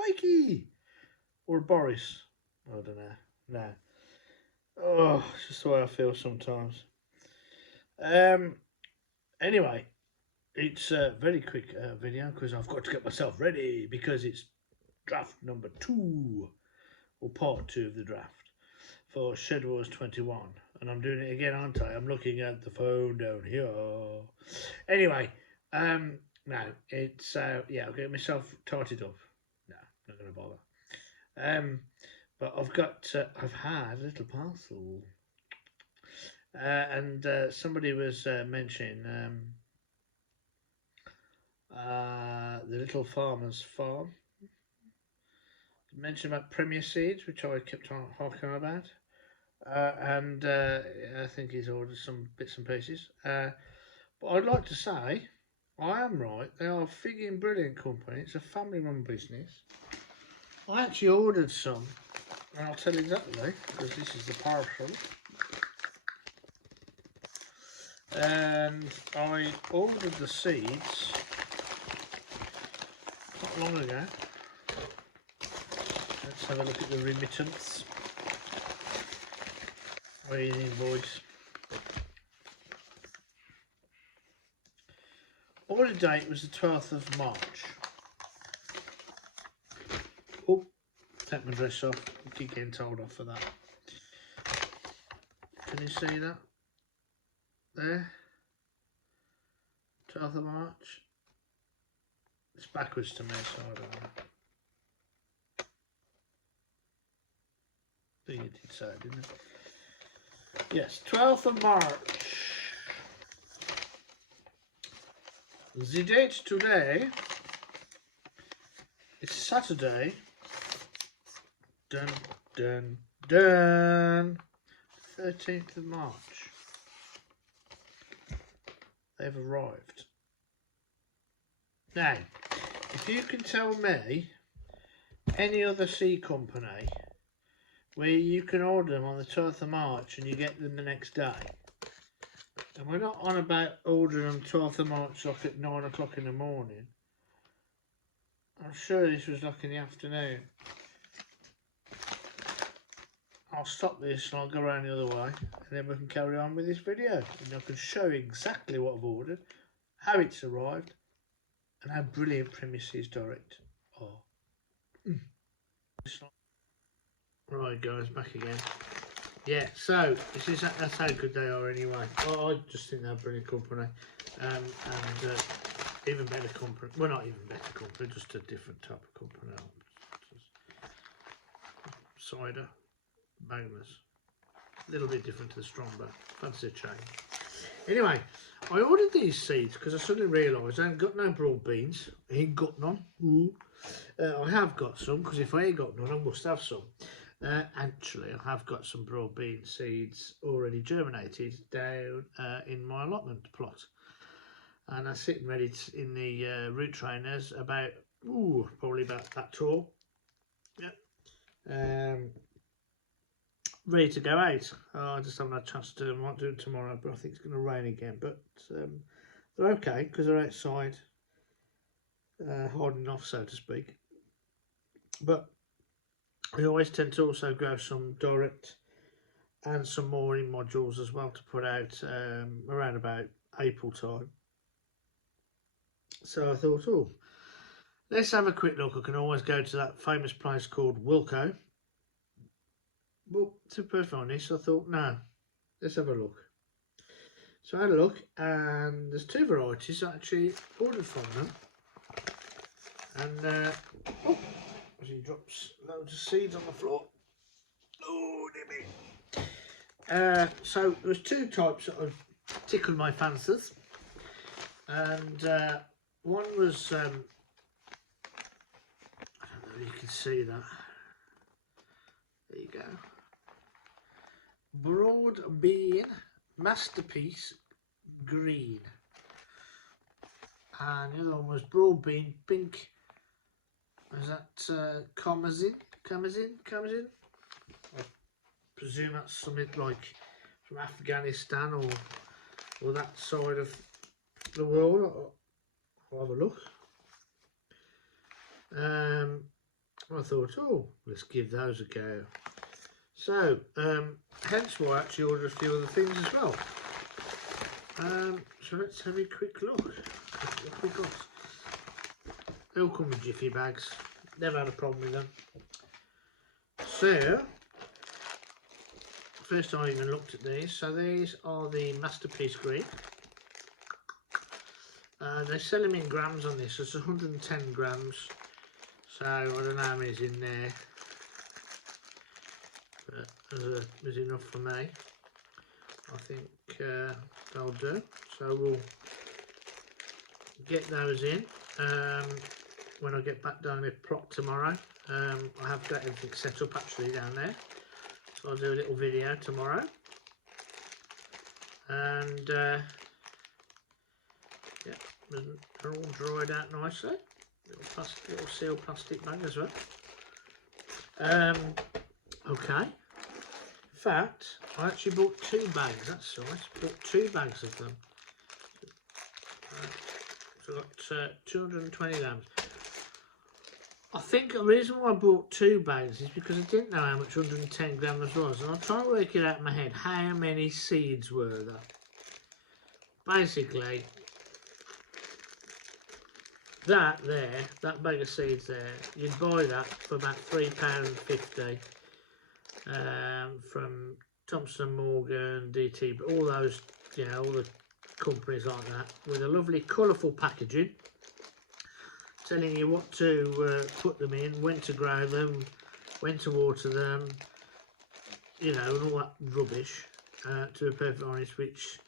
Spiky or Boris. I don't know. No. Oh, it's just the way I feel sometimes. Um. Anyway, it's a very quick video because I've got to get myself ready because it's draft number 2 or part 2 of the draft for Shed Wars 21, and I'm doing it again, aren't I? I'm looking at the phone down here. Anyway, no, it's yeah, I'll get myself tarted up. No, not gonna bother. But I've had a little parcel, and somebody was mentioning the Little Farmer's Farm. Mentioned about Premier Seeds, which I kept on harking on about. And I think he's ordered some bits and pieces. But I'd like to say, I am right. They are a frigging brilliant company. It's a family-run business. I actually ordered some, and I'll tell you exactly, because this is the parcel. And I ordered the seeds not long ago. Let's have a look at the remittance. Where is the invoice? Order date was the 12th of March. Oh, take my dress off. I keep getting told off for that. Can you see that? There. 12th of March. It's backwards to me, so I don't know. I think it did say it, didn't it? Yes, 12th of March. The date today, it's Saturday. Dun, dun, dun. 13th of March. They've arrived. Now, if you can tell me any other seed company where you can order them on the 12th of March and you get them the next day. And we're not on about ordering them 12th of March like at 9 o'clock in the morning. I'm sure this was like in the afternoon. I'll stop this and I'll go around the other way and then we can carry on with this video. And I can show you exactly what I've ordered, how it's arrived, and how brilliant Premier Seeds Direct are. Right guys, back again. Yeah, so that's how good they are anyway. I just think they're a brilliant company, and even better company. Well, not even better company, just a different type of company. Cider, boneless, a little bit different to the Strongbow. Fancy a change. Anyway, I ordered these seeds because I suddenly realised I ain't got no broad beans. I ain't got none. Ooh. I have got some because if I ain't got none, I must have some. Actually, I have got some broad bean seeds already germinated down in my allotment plot, and I'm sitting ready in the root trainers about probably about that tall. Yeah. Ready to go out. I just haven't had a chance to do it. I might do it tomorrow, but I think it's going to rain again. But they're okay because they're outside, hardening off, so to speak. But I always tend to also grow some direct and some more in modules as well to put out around about April time. So I thought, let's have a quick look. I can always go to that famous place called Wilko. Well, to be perfectly honest, I thought, no, let's have a look. So I had a look, and there's 2 varieties I actually ordered from them. And as he drops loads of seeds on the floor. Oh, dear me. So there was 2 types that have tickled my fancies, and one was I don't know if you can see that. There you go. Broad Bean Masterpiece Green, and the other one was Broad Bean Pink. Is that Karmazin? I presume that's something like from Afghanistan or that side of the world. I'll have a look. I thought, oh, let's give those a go. So, hence why I actually ordered a few other things as well. So let's have a quick look. What we got? They all come in jiffy bags. Never had a problem with them. So, first I even looked at these. So these are the Masterpiece Green. They sell them in grams on this. So it's 110 grams. So I don't know how many's in there. But there's enough for me. I think they'll do. So we'll get those in when I get back down with plot tomorrow. I have got everything set up actually down there, so I'll do a little video tomorrow. And yeah, they're all dried out nicely. Little sealed plastic bag as well. Okay. In fact, I actually bought 2 bags. That's nice. Bought 2 bags of them. So I got 220 grams. I think the reason why I bought 2 bags is because I didn't know how much 110 grams was, and I'm trying to work it out in my head. How many seeds were there? Basically, that bag of seeds there, you'd buy that for about £3.50 from Thompson Morgan, DT, but all those, you know, all the companies like that, with a lovely colourful packaging, telling you what to put them in, when to grow them, when to water them, you know, and all that rubbish, to be perfectly honest, which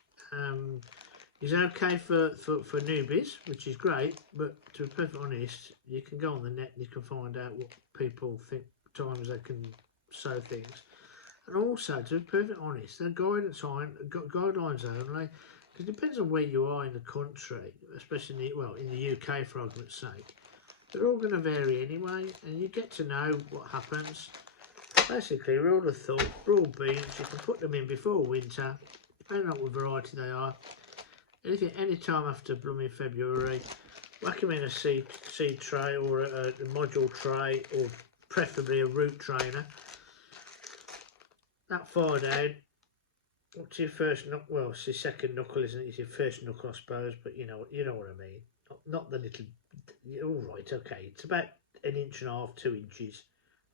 is okay for newbies, which is great, but to be perfectly honest, you can go on the net and you can find out what people think times they can sow things. And also, to be perfectly honest, they're guidance guidelines only, because it depends on where you are in the country, especially in the UK for argument's sake. They're all going to vary anyway, and you get to know what happens. Basically, rule of thumb, raw beans, you can put them in before winter, depending on what variety they are. Any time after blooming February, whack them in a seed tray or a module tray, or preferably a root trainer. That far down, what's your first knuckle? Well, it's your second knuckle, isn't it? It's your first knuckle, I suppose, but you know what I mean. Not the little. All right, okay. It's about 1.5 inches, 2 inches.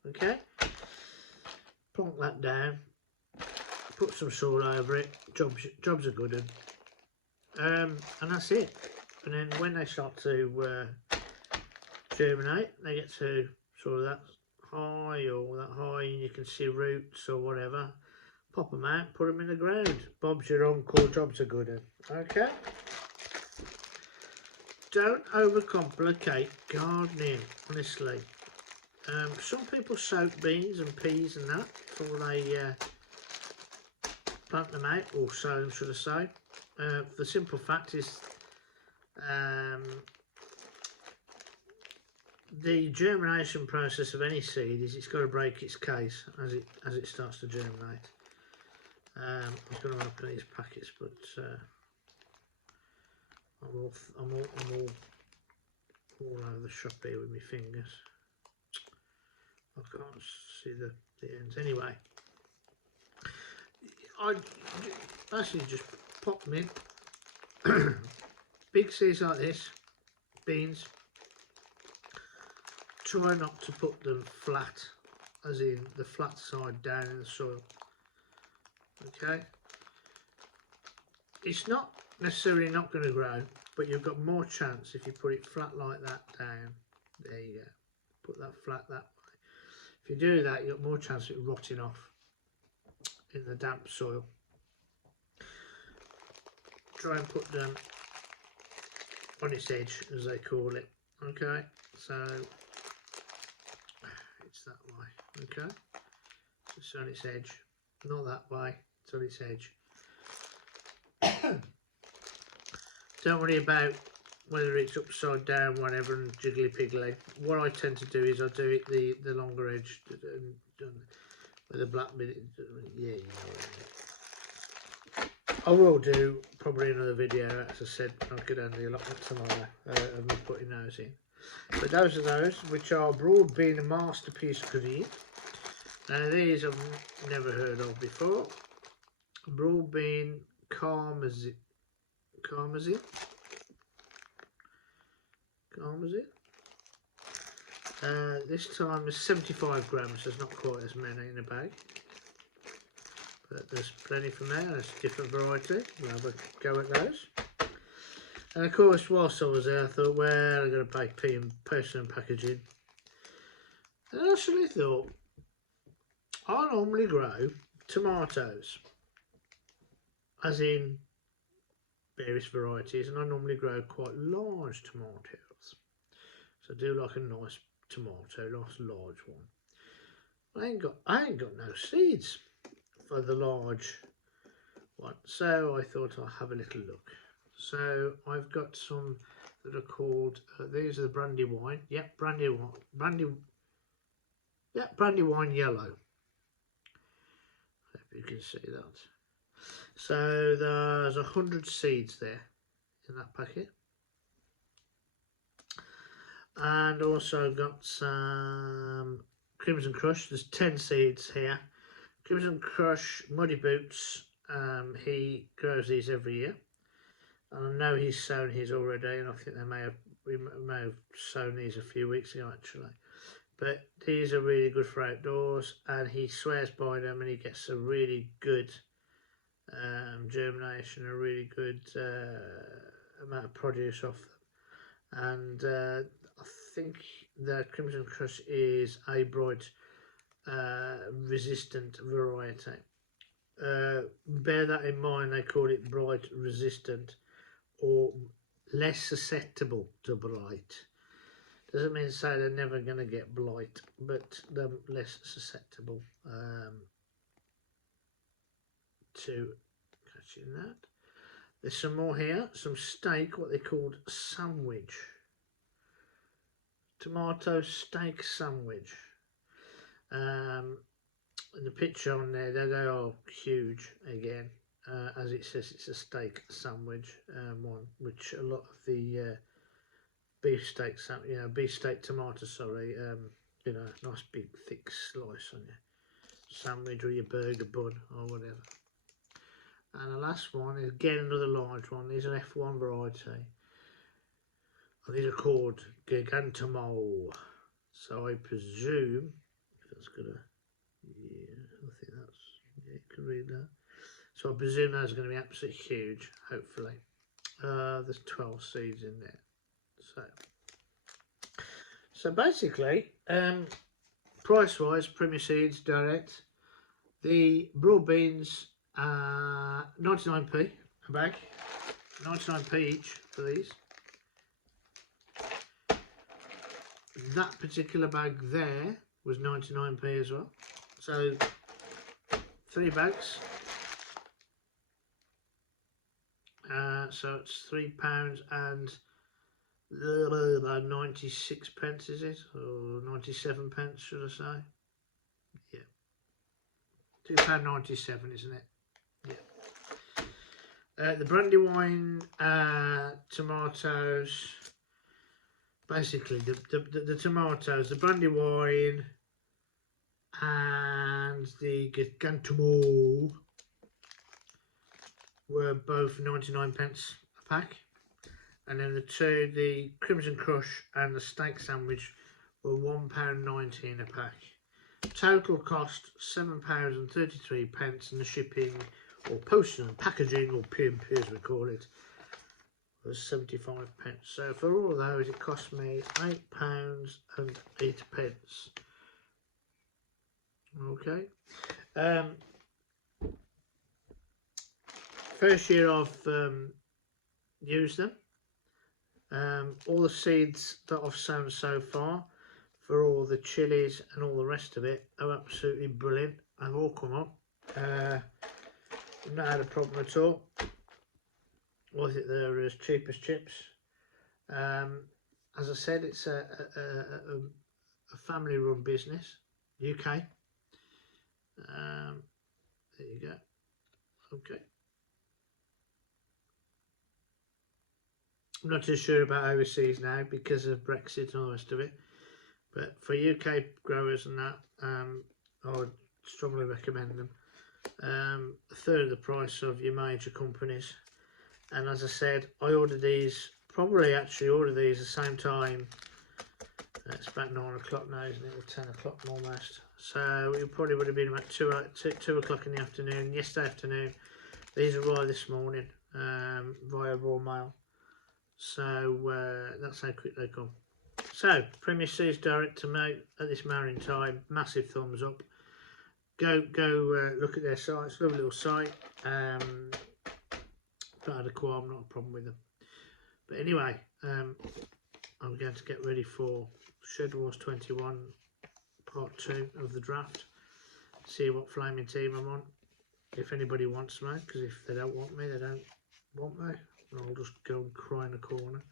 Okay. Plonk that down. Put some soil over it. Jobs are good. And that's it. And then when they start to germinate, they get to sort of that high or that high, and you can see roots or whatever. Pop them out, put them in the ground. Bob's your uncle, jobs are good. Okay. Don't overcomplicate gardening, honestly. Some people soak beans and peas and that before they plant them out, or sow them, should I say. The simple fact is the germination process of any seed is it's got to break its case as it starts to germinate. I was going to open these packets, but I'm all over the shop here with my fingers. I can't see the ends. Anyway, I basically just pop them in. Big seeds like this, beans, try not to put them flat, as in the flat side down in the soil. Okay, it's not necessarily not going to grow, but you've got more chance if you put it flat like that down. There you go. Put that flat that way. If you do that, you've got more chance of it rotting off in the damp soil. Try and put them on its edge, as they call it. Okay, so it's that way. Okay, so it's on its edge, not that way. It's on its edge. Don't worry about whether it's upside down, whatever, and jiggly piggly. What I tend to do is I do it the longer edge with a black bit. Yeah, you know what I mean. I will do probably another video, as I said. I could only allotment tomorrow of me putting those in. But those are those which are Broad Bean Masterpiece Green. Now these I've never heard of before. Broad Bean Carmesin. This time is 75 grams, there's not quite as many in a bag. But there's plenty from there, there's a different variety. We'll have a go at those. And of course, whilst I was there, I thought, well, I'm going to buy post and packaging. And I actually thought, I normally grow tomatoes, as in various varieties, and I normally grow quite large tomatoes. So I do like a nice tomato, nice large one. I ain't got no seeds for the large one, so I thought I'll have a little look. So I've got some that are called, these are the Brandywine. Yep, Brandywine yellow. Hope you can see that. So there's 100 seeds there in that packet. And also got some Crimson Crush. There's 10 seeds here. Crimson Crush Muddy Boots. He grows these every year. And I know he's sown his already, and I think we may have sown these a few weeks ago actually. But these are really good for outdoors, and he swears by them, and he gets a really good germination, a really good amount of produce off them. And I think the Crimson Crush is a blight resistant variety. Bear that in mind, they call it blight resistant, or less susceptible to blight. Doesn't mean to say they're never going to get blight, but they're less susceptible to catching that. There's some more here, some steak, what they called sandwich. Tomato steak sandwich. And the picture on there, they are huge again. As it says, it's a steak sandwich one, which a lot of the beef steak tomato, sorry, nice big thick slice on your sandwich or your burger bun or whatever. And the last one is again another large one. These are F1 variety. And these are called Gigantamo. So I presume that's gonna, I think that's, you can read that. So I presume that's going to be absolutely huge, hopefully. There's 12 seeds in there. So basically, price-wise, Premier Seeds direct. The broad beans, 99p a bag, 99p each for these. That particular bag there was 99p as well. So 3 bags. So it's £3 and 96 pence, is it? Or 97 pence, should I say? Yeah. £2.97, isn't it? Yeah. The Brandywine tomatoes, basically the tomatoes, the Brandywine and the Gigantamo were both 99 pence a pack, and then the Crimson Crush and the steak sandwich were £1.19 a pack. Total cost £7.33, and the shipping or postage and packaging, or P&P as we call it, was 75 pence. So for all of those it cost me £8.08. Okay. First year I've used them. All the seeds that I've sown so far for all the chilies and all the rest of it are absolutely brilliant. They've all come up. Not had a problem at all. I think they're as cheap as chips. As I said, it's a family run business, UK. There you go. Okay. I'm not too sure about overseas now because of Brexit and all the rest of it. But for UK growers and that, I would strongly recommend them. A third of the price of your major companies. And as I said, I ordered these, probably actually ordered these the same time. It's about 9 o'clock now, isn't it? Or 10 o'clock almost. So it probably would have been about 2 o'clock in the afternoon, yesterday afternoon. These arrived this morning via Raw Mail. So that's how quick they come. So, Premier Seeds direct to me at this moment in time. Massive thumbs up. Go look at their site. It's a lovely little site. Not had a qualm, not a problem with them. But anyway, I'm going to get ready for Shed Wars 21 Part 2 of the draft. See what flaming team I'm on. If anybody wants me, because if they don't want me, they don't want me. I'll just go and cry in a corner.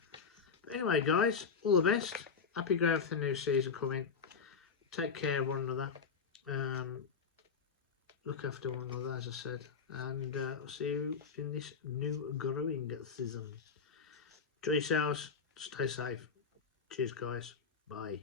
But anyway, guys, all the best. Happy growth for the new season coming. Take care of one another. Look after one another, as I said. And I'll see you in this new growing season. Enjoy yourselves. Stay safe. Cheers, guys. Bye.